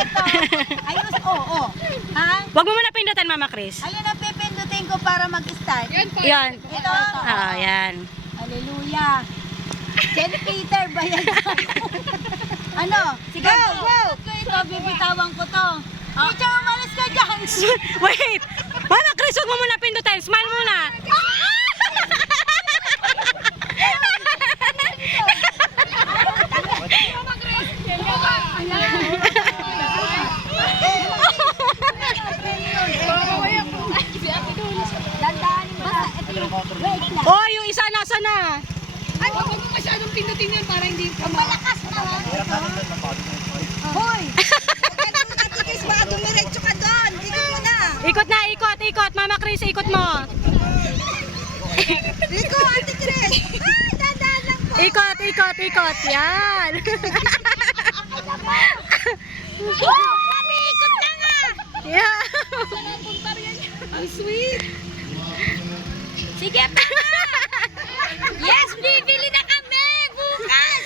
Ito. Ayos, oo. Ha? Wag mo muna pindutin, Mama Chris. Ayun ang pipindutin ko para mag-start. Yan. Ito. Ah, yan. Hallelujah. Jenny Peter ba yan? Ano? Sige, go! Ito, bibitawan ko to. Teacher, umalis ka dyan. Wait! Mama Chris, wag mo muna pindutin. Smile muna. Dandanin mo na. Wait lang. Oh, yung isa nasa na. Ay, wag mo masyadong pindutin yan para hindi pa Malakas na. Hoy! Atitis, baka dumiretso ka doon. Ikot mo na. Ikot na, ikot, ikot. Mama Chris, ikot mo. Rico, Ate Chris. Ay, dadaan lang po. Ikot, ikot, ikot. Yan. Kami, ikot na nga. Yeah. Ang sweet. Sige pa nga. Yes, bibili na kami bukas.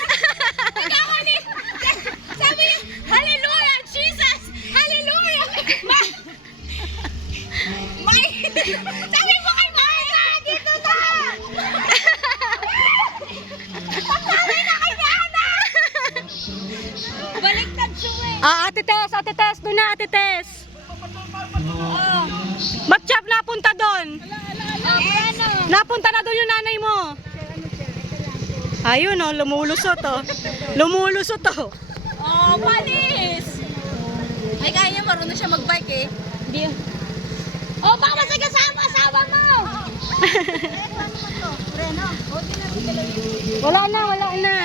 Sabi, hallelujah, Jesus. Hallelujah. May, sabi mo kay Maya, dito na. Sabi na kay Ana. Baliktad siya eh. Ah, Ate Tess, doon na, Ate Tess. Oh. Matchap napunta doon. Ano? Napunta na doon yung nanay mo. Ayun oh, lumulusot oh. Lumulusot oh. Oh, panis. Ay, kaya niya marunong siya mag-bike eh. Hindi. Oh, baka masagasa ang asawa mo. Wala na, wala na.